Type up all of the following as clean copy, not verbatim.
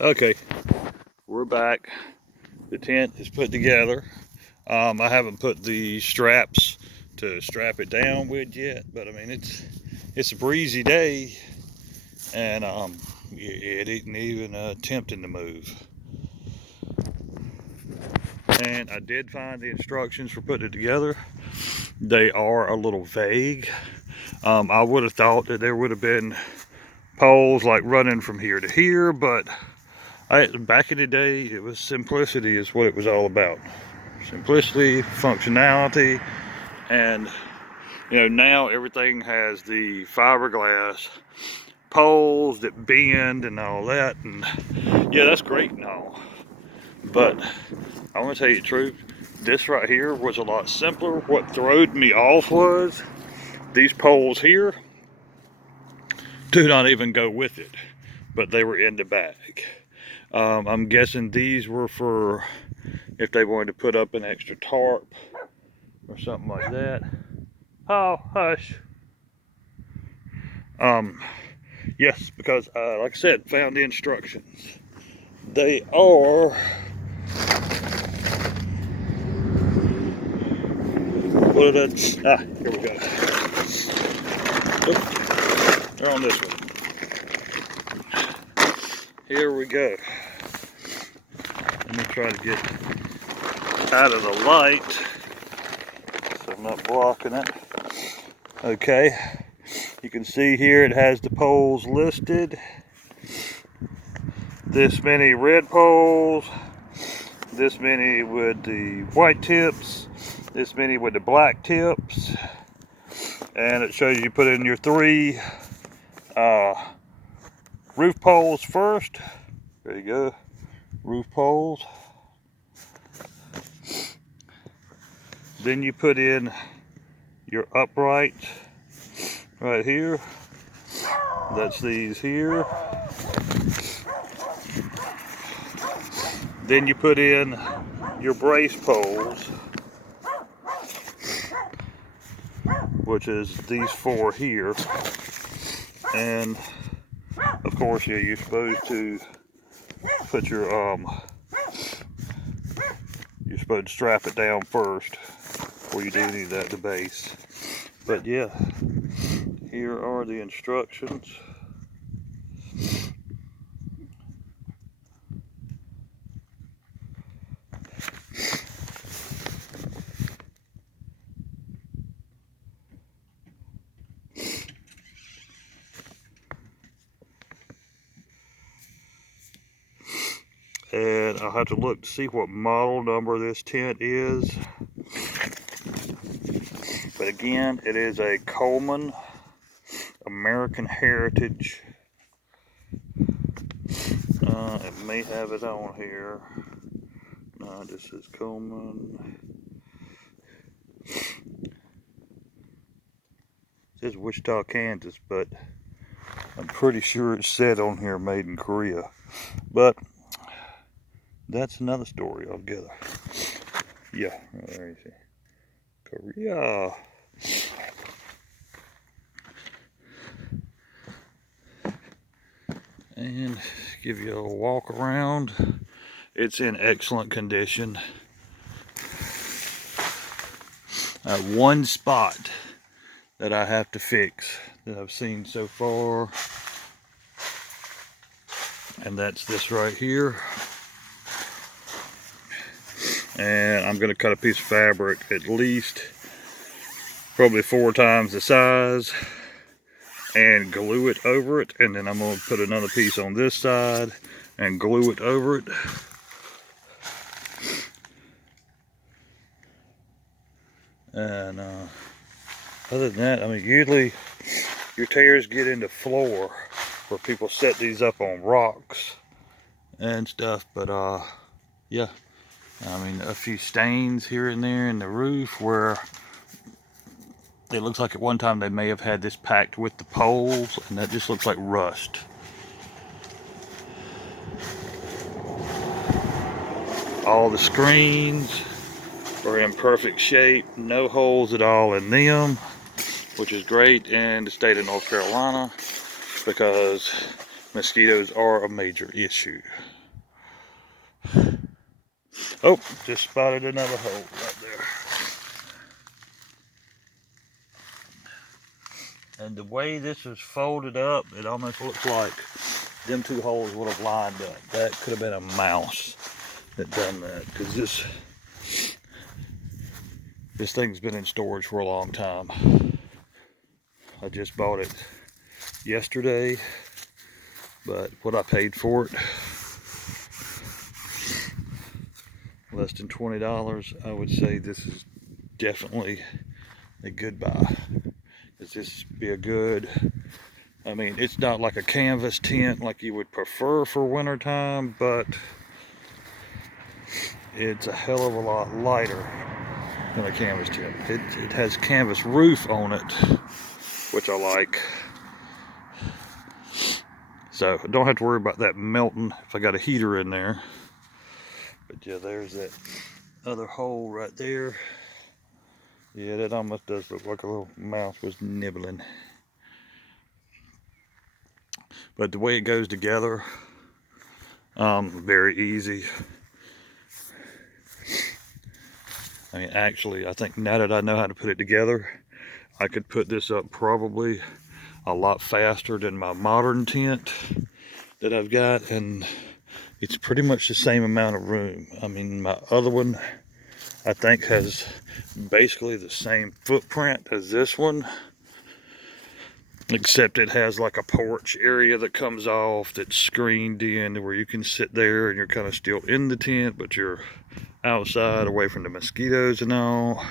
Okay, we're back. The tent is put together. I haven't put the straps to strap it down with yet, but I mean it's a breezy day, and it isn't even tempting to move. And I did find the instructions for putting it together. They are a little vague. I would have thought that there would have been poles like running from here to here, but back in the day, it was simplicity is what it was all about. Simplicity, functionality, and now everything has the fiberglass poles that bend and all that, and yeah, that's great and all, but I want to tell you the truth, this right here was a lot simpler. What throwed me off was these poles here do not even go with it, but they were in the bag. I'm guessing these were for if they wanted to put up an extra tarp or something like that. Oh, hush. Yes, because like I said, found the instructions. They are, what are that? Here we go. Oop, they're on this one. Here we go. Let me try to get out of the light so I'm not blocking it. Okay, you can see here it has the poles listed. This many red poles, this many with the white tips, this many with the black tips, and it shows you put in your 3 roof poles first. There you go, roof poles. Then you put in your uprights right here. That's these here. Then you put in your brace poles, which is these 4 here. And of course, yeah, you're supposed to put your you're supposed to strap it down first before you do any of that at the base. But yeah, here are the instructions. And I'll have to look to see what model number this tent is. But again, it is a Coleman American Heritage. It may have it on here. No, this is Coleman. It says Wichita, Kansas, but I'm pretty sure it said on here made in Korea. But that's another story altogether. Yeah, there you see. Korea. And give you a walk around. It's in excellent condition. One spot that I have to fix that I've seen so far, and that's this right here. And I'm going to cut a piece of fabric at least probably 4 times the size and glue it over it, and then I'm going to put another piece on this side and glue it over it. And other than that, I mean, usually your tears get into floor where people set these up on rocks and stuff, but yeah, I mean, a few stains here and there in the roof where it looks like at one time they may have had this packed with the poles, and that just looks like rust. All the screens are in perfect shape, no holes at all in them, which is great in the state of North Carolina, because Mosquitoes are a major issue. Oh, just spotted another hole right there. And the way this is folded up, it almost looks like them two holes would have lined up. That could have been a mouse that done that, because this thing's been in storage for a long time. I just bought it yesterday, but what I paid for it, less than $20, I would say this is definitely a good buy. This would be a good, I mean, it's not like a canvas tent like you would prefer for wintertime, but it's a hell of a lot lighter than a canvas tent. It has canvas roof on it, which I like. So I don't have to worry about that melting if I got a heater in there. But yeah, there's that other hole right there. Yeah, that almost does look like a little mouse was nibbling. But the way it goes together, very easy. I mean, actually, I think now that I know how to put it together, I could put this up probably a lot faster than my modern tent that I've got, and it's pretty much the same amount of room. I mean, my other one, I think, has basically the same footprint as this one, except it has like a porch area that comes off that's screened in where you can sit there and you're kind of still in the tent, but you're outside away from the mosquitoes and all.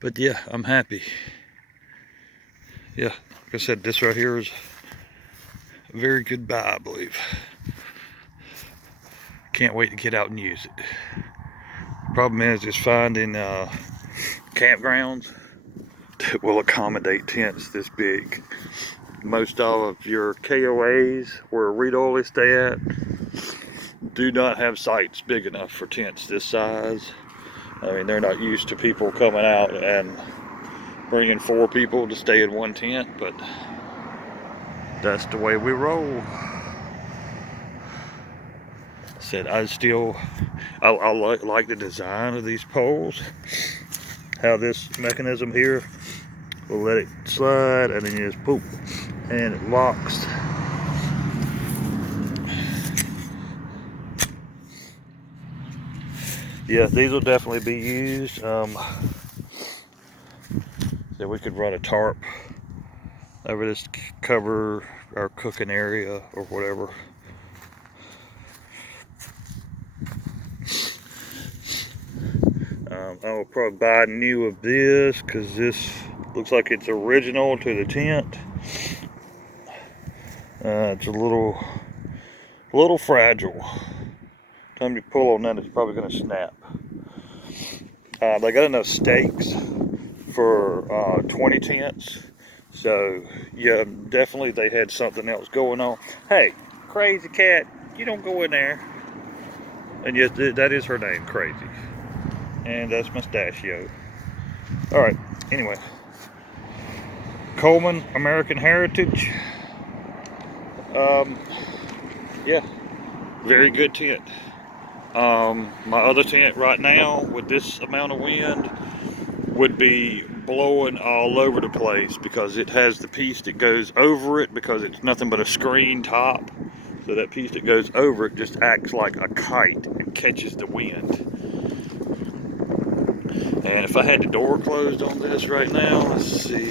But yeah, I'm happy. Yeah, like I said, this right here is a very good buy, I believe. Can't wait to get out and use it. Problem is just finding campgrounds that will accommodate tents this big. Most of your KOAs where Reed Oily stay at do not have sites big enough for tents this size. I mean, they're not used to people coming out and bringing 4 people to stay in one tent, but that's the way we roll. Said I like the design of these poles. How this mechanism here will let it slide and then you just poop and it locks. Yeah, these will definitely be used. So we could run a tarp over this, cover our cooking area or whatever. I will probably buy new of this because this looks like it's original to the tent. It's a little fragile. Time you pull on that, it's probably going to snap. They got enough stakes for 20 tents, so yeah, definitely they had something else going on. Hey, Crazy Cat, you don't go in there. And yes, that is her name, Crazy. And that's Mustachio. Alright, anyway. Coleman American Heritage. Yeah, very good tent. My other tent right now, with this amount of wind, would be blowing all over the place because it has the piece that goes over it, because it's nothing but a screen top. So that piece that goes over it just acts like a kite and catches the wind. And if I had the door closed on this right now, let's see.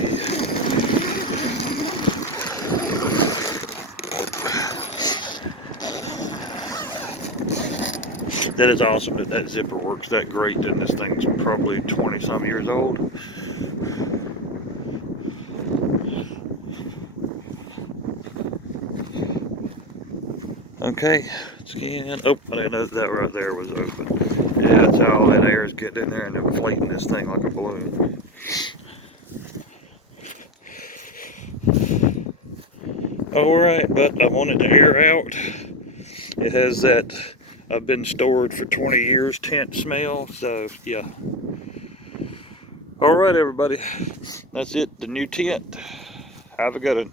That is awesome that that zipper works that great, and this thing's probably 20-some years old. Okay, scan. Oh, I didn't know that right there was open. Yeah, that's how all that air is getting in there and inflating this thing like a balloon. Alright, but I wanted to air out. It has that I've been stored for 20 years tent smell, so yeah. All right, everybody. That's it, the new tent. Have a good one.